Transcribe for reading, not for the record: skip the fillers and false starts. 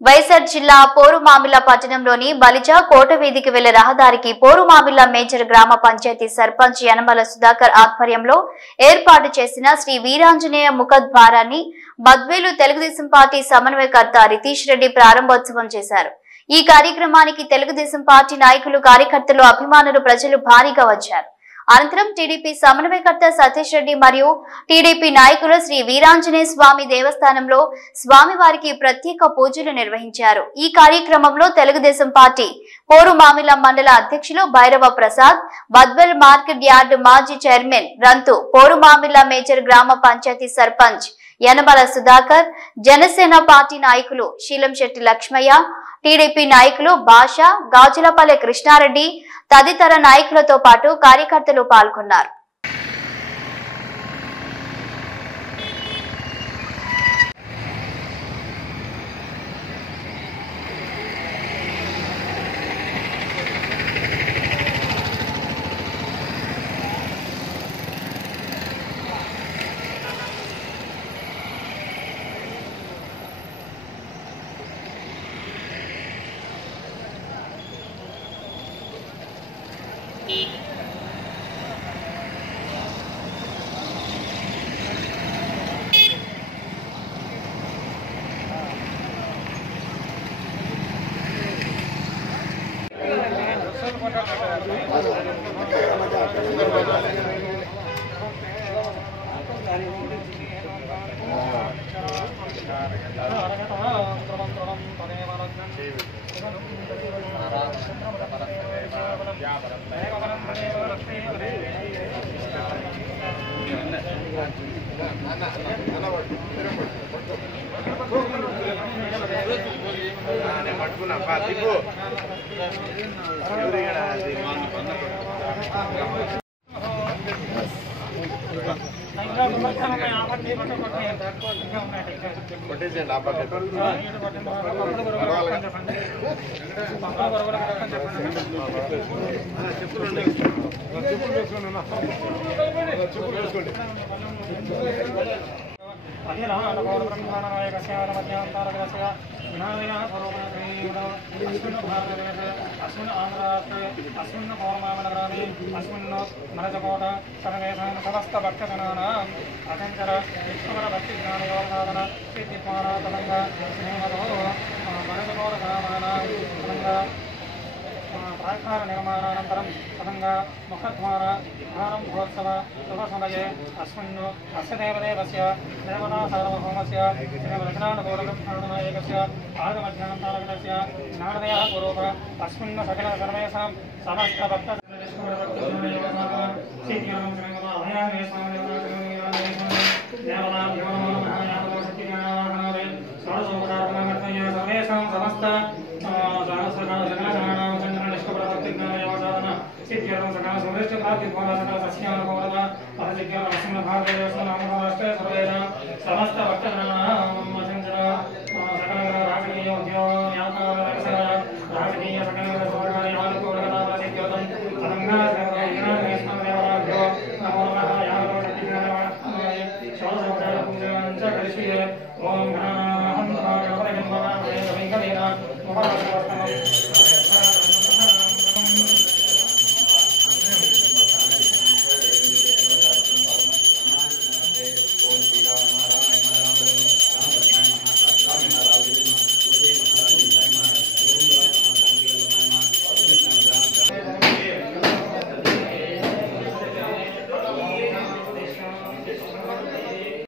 వైఎస్ఆర్ జిల్లా పోరుమామిళ్ల పట్టణంలోని బలిజ కోట వీధికి వెళ్లే రహదారికి పోరుమామిళ్ల మేజర్ గ్రామ పంచాయతీ సర్పంచ్ యనమల సుధాకర్ ఆధ్వర్యంలో ఏర్పాటు చేసిన శ్రీ వీరాంజనేయ ముఖద్వారాన్ని బద్వేలు తెలుగుదేశం పార్టీ సమన్వయకర్త రితీష్ రెడ్డి ప్రారంభోత్సవం చేశారు. ఈ కార్యక్రమానికి తెలుగుదేశం పార్టీ నాయకులు, కార్యకర్తలు, అభిమానులు, ప్రజలు భారీగా వచ్చారు. అనంతరం టీడీపీ సమన్వయకర్త సతీష్ రెడ్డి మరియు టీడీపీ నాయకులు శ్రీ వీరాంజనేయ స్వామి దేవస్థానంలో స్వామివారికి ప్రత్యేక పూజలు నిర్వహించారు. ఈ కార్యక్రమంలో తెలుగుదేశం పార్టీ పోరుమామిళ్ల మండల అధ్యక్షులు భైరవ ప్రసాద్, బద్వేల్ మార్కెట్ యార్డ్ మాజీ చైర్మన్ రంతు, పోరుమామిళ్ల మేజర్ గ్రామ పంచాయతీ సర్పంచ్ యనమల సుధాకర్, జనసేన పార్టీ నాయకులు శీలంశెట్టి లక్ష్మయ్య, టీడీపీ నాయకులు భాష, గాజులపల్లె కృష్ణారెడ్డి తదితర నాయకులతో పాటు కార్యకర్తలు పాల్గొన్నారు. ప్రాకార నిర్మాణానంతరం పదంగా ముఖద్వార ప్రారంభోత్సవ శుభ సమయే అస్మిన్ అస్య దేవదేవస్య దేవతా సార్వభౌమస్య శ్రీమద్రచనానుకూలకృష్ణాయకస్య ఆగమధ్యానంతారకస్య నారదయः పూర్వక అస్మిన్ సకల సర్వేషాం సమస్త భక్త समस्त भक्त